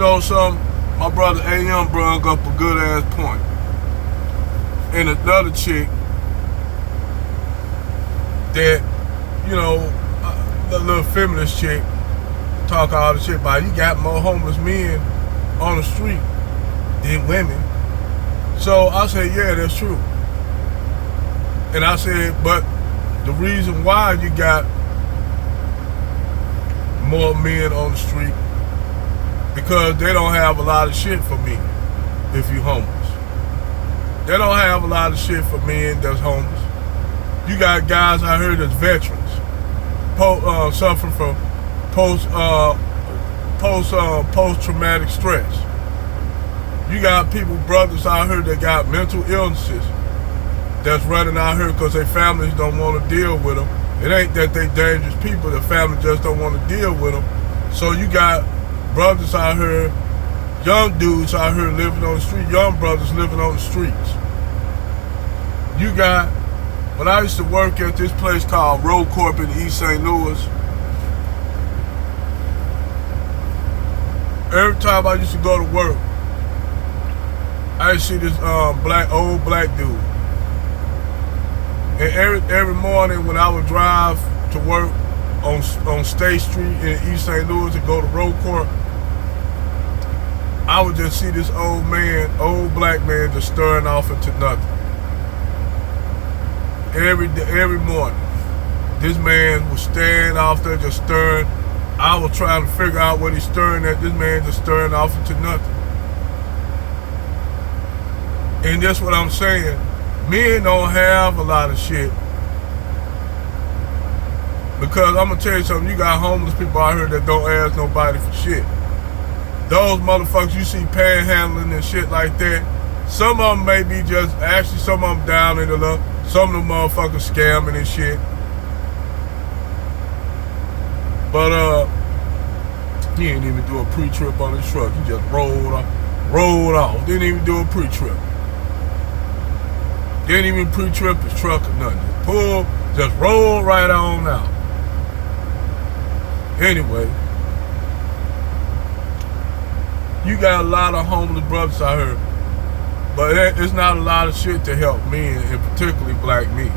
know something? My brother A.M. brung up a good ass point. And another chick that, you know, the little feminist chick talk all the shit about you got more homeless men on the street than women. So I said, yeah, that's true. And I said, but the reason why you got more men on the street, because they don't have a lot of shit for men if you homeless. They don't have a lot of shit for men that's homeless. You got guys out here that's veterans, suffering from post-traumatic stress. You got people, brothers out here that got mental illnesses that's running out here because their families don't want to deal with them. It ain't that they dangerous people, the family just don't want to deal with them. So you got brothers out here, young dudes out here living on the street, young brothers living on the streets. You got, when I used to work at this place called Road Corp in East St. Louis, every time I used to go to work, I used to see this old black dude. And every morning when I would drive to work on State Street in East St. Louis to go to Road Corp, I would just see this old black man just staring off into nothing. Every morning, this man was staring off there, just staring. I was trying to figure out what he's staring at. This man just staring off into nothing. And that's what I'm saying. Men don't have a lot of shit. Because I'm gonna tell you something, you got homeless people out here that don't ask nobody for shit. Those motherfuckers you see panhandling and shit like that, some of them may be just, actually some of them down in the luck, some of them motherfuckers scamming and shit. But he ain't even do a pre-trip on his truck. He just rolled off. Didn't even do a pre-trip. Didn't even pre-trip his truck or nothing. Just roll right on out. Anyway, you got a lot of homeless brothers out here, but it's not a lot of shit to help men, and particularly black men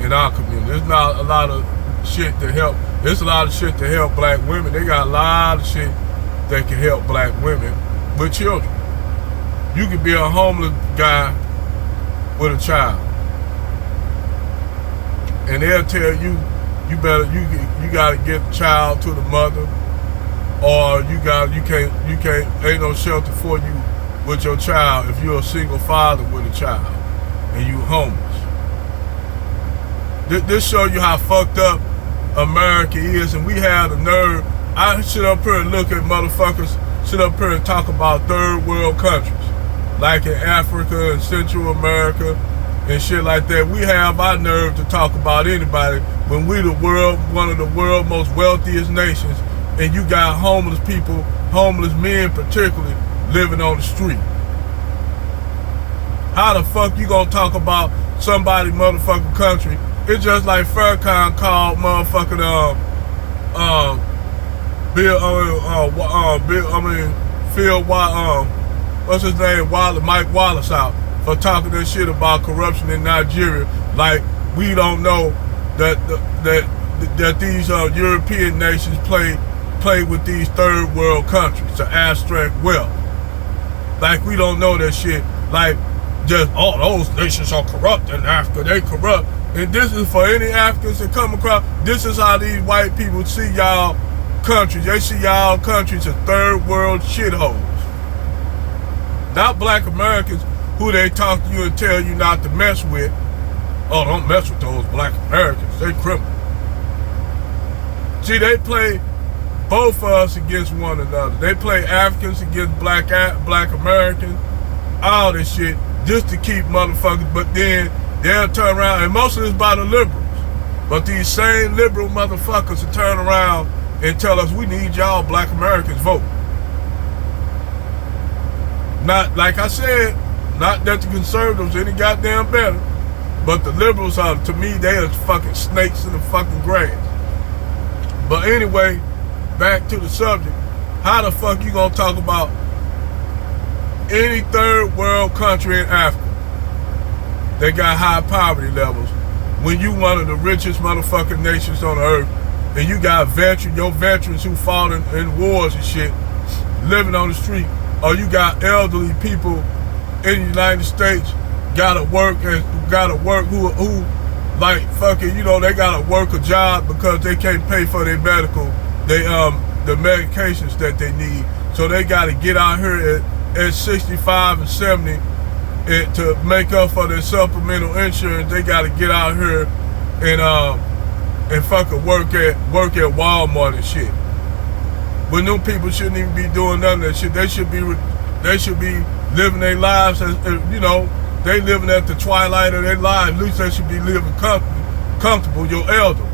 in our community. There's not a lot of shit to help. There's a lot of shit to help black women. They got a lot of shit that can help black women with children. You could be a homeless guy with a child, and they'll tell you, you gotta get the child to the mother, or you can't, ain't no shelter for you with your child if you're a single father with a child and you homeless. This show you how fucked up America is, and we have the nerve. I sit up here and look at motherfuckers, sit up here and talk about third world countries, like in Africa and Central America and shit like that. We have our nerve to talk about anybody when we one of the world's most wealthiest nations, and you got homeless people, homeless men particularly, living on the street. How the fuck you gonna talk about somebody motherfucking country? It's just like Farrakhan called motherfucking Mike Wallace out for talking that shit about corruption in Nigeria. Like we don't know that these European nations play with these third world countries to abstract wealth. Like we don't know that shit. Like just, oh, those nations are corrupt in Africa, they corrupt. And this is for any Africans that come across, this is how these white people see y'all countries. They see y'all countries as third world shitholes. Not black Americans who they talk to you and tell you not to mess with. Oh, don't mess with those black Americans, they criminal. See, they play both of us against one another. They play Africans against black Americans, all this shit, just to keep motherfuckers, but then they'll turn around, and most of it's by the liberals. But these same liberal motherfuckers will turn around and tell us we need y'all black Americans vote. Not, like I said, not that the conservatives any goddamn better, but the liberals are, to me, they are fucking snakes in the fucking grass. But anyway, back to the subject. How the fuck you gonna talk about any third world country in Africa that got high poverty levels when you one of the richest motherfucking nations on the earth, and you got your veterans who fought in wars and shit living on the street, or you got elderly people in the United States gotta work who like fucking, you know, they gotta work a job because they can't pay for their medical, the medications that they need. So they gotta get out here at 65 and 70 to make up for their supplemental insurance. They gotta get out here and fucking work at Walmart and shit. But them people shouldn't even be doing none of that shit. They should be living their lives as, you know, they living at the twilight of their lives. At least they should be living comfortable, your elder.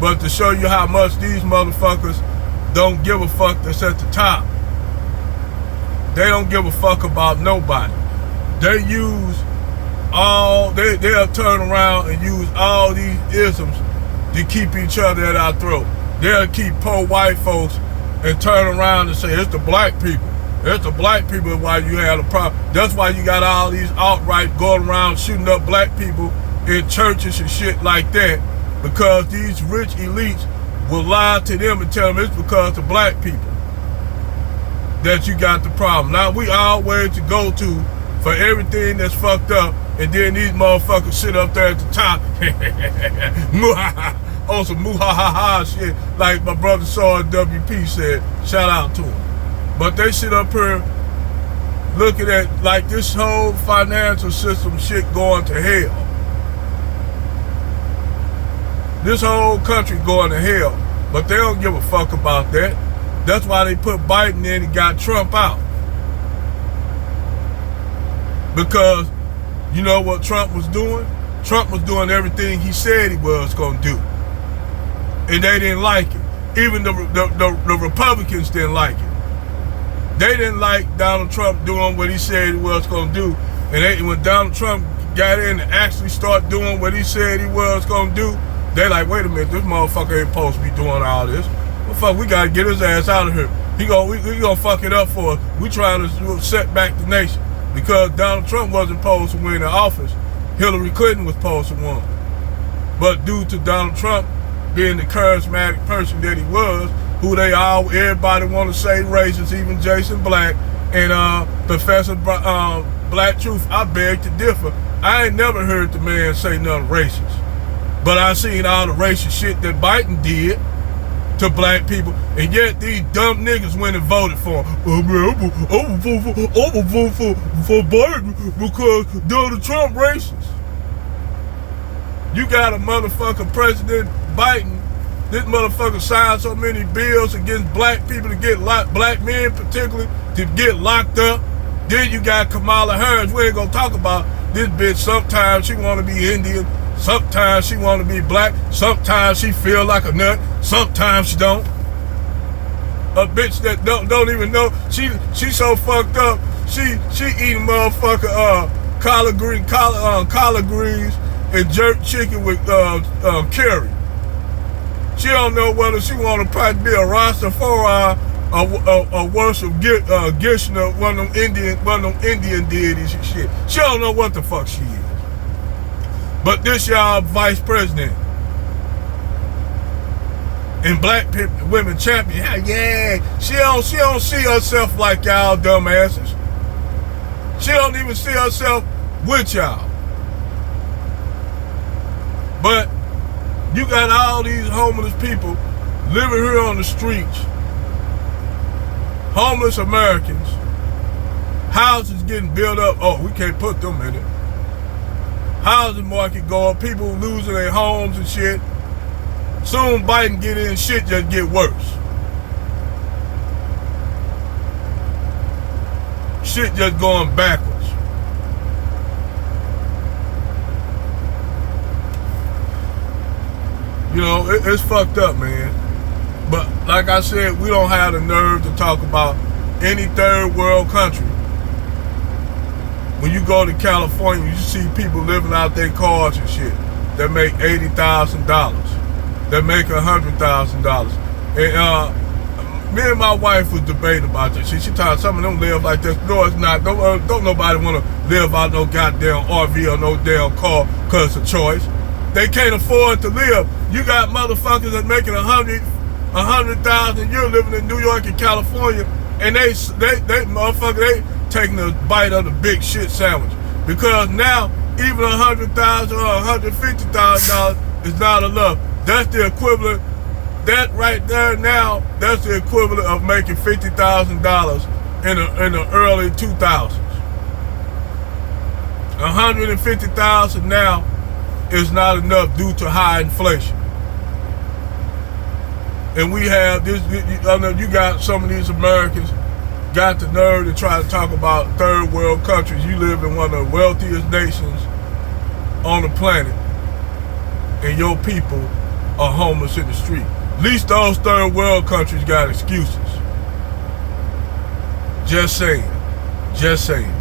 But to show you how much these motherfuckers don't give a fuck that's at the top. They don't give a fuck about nobody. They'll turn around and use all these isms to keep each other at our throat. They'll keep poor white folks and turn around and say, it's the black people. It's the black people why you had a problem. That's why you got all these alt-right going around shooting up black people in churches and shit like that, because these rich elites will lie to them and tell them it's because of black people that you got the problem. Now we always to go to for everything that's fucked up, and then these motherfuckers sit up there at the top on some muhahaha shit, like my brother Saw WP said. Shout out to him. But they sit up here looking at like this whole financial system shit going to hell. This whole country going to hell, but they don't give a fuck about that. That's why they put Biden in and got Trump out. Because you know what Trump was doing? Trump was doing everything he said he was going to do. And they didn't like it. Even the Republicans didn't like it. They didn't like Donald Trump doing what he said he was going to do. And when Donald Trump got in and actually started doing what he said he was going to do, they like, wait a minute, this motherfucker ain't supposed to be doing all this. Well, fuck, we got to get his ass out of here. He gonna fuck it up for us. We trying to set back the nation. Because Donald Trump wasn't supposed to win the office. Hillary Clinton was supposed to win. But due to Donald Trump being the charismatic person that he was, who everybody want to say racist, even Jason Black and Professor Black Truth, I beg to differ. I ain't never heard the man say nothing racist. But I seen all the racist shit that Biden did to black people, and yet these dumb niggas went and voted for him. Oh man, I'm gonna vote for Biden because Donald Trump racist. You got a motherfucking President Biden. This motherfucker signed so many bills against black people to get black men particularly to get locked up. Then you got Kamala Harris. We ain't gonna talk about this bitch. Sometimes she wanna be Indian. Sometimes she want to be black. Sometimes she feel like a nut. Sometimes she don't. A bitch that don't even know. She so fucked up. She eating motherfucker collard greens and jerk chicken with curry. She don't know whether she want to probably be a Rastafari or worship Gishna, one of them Indian deities and shit. She don't know what the fuck she is. But this y'all vice president and black people, women champion, yeah, she don't see herself like y'all dumbasses. She don't even see herself with y'all. But you got all these homeless people living here on the streets, homeless Americans, houses getting built up. Oh, we can't put them in it. Housing market go up, people losing their homes and shit. Soon Biden get in, shit just get worse. Shit just going backwards. You know, it's fucked up, man. But like I said, we don't have the nerve to talk about any third world country. When you go to California, you see people living out their cars and shit that make $80,000, that make $100,000. And me and my wife was debating about this shit. She told some of them live like this. No, it's not. Don't nobody want to live out no goddamn RV or no damn car because it's a choice. They can't afford to live. You got motherfuckers that making $100,000 a year living in New York and California, and they motherfucker, they taking a bite of the big shit sandwich. Because now, even $100,000 or $150,000 is not enough. That's the equivalent, that right there now, that's the equivalent of making $50,000 in the early 2000s. $150,000 now is not enough due to high inflation. And we have this, I know you got some of these Americans got the nerve to try to talk about third world countries. You live in one of the wealthiest nations on the planet, and your people are homeless in the street. At least those third world countries got excuses. Just saying. Just saying.